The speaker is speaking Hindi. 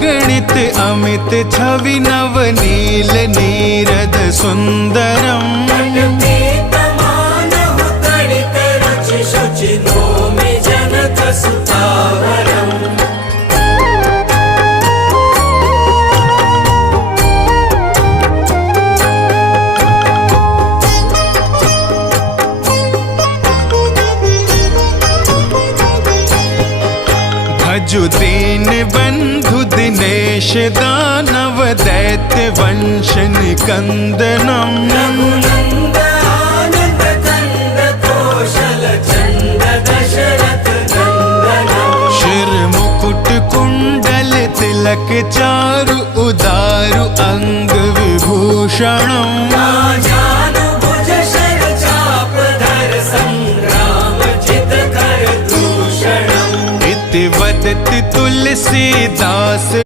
अगणित अमित छवि नवनील नीरद सुंदरम। भजु दीन बंधु दिनेश दानव दैत्य वंश निकंदनम। शिर मुकुट कुंडल तिलक चारु उदारु अंग विभूषणम। वदति तुलसीदास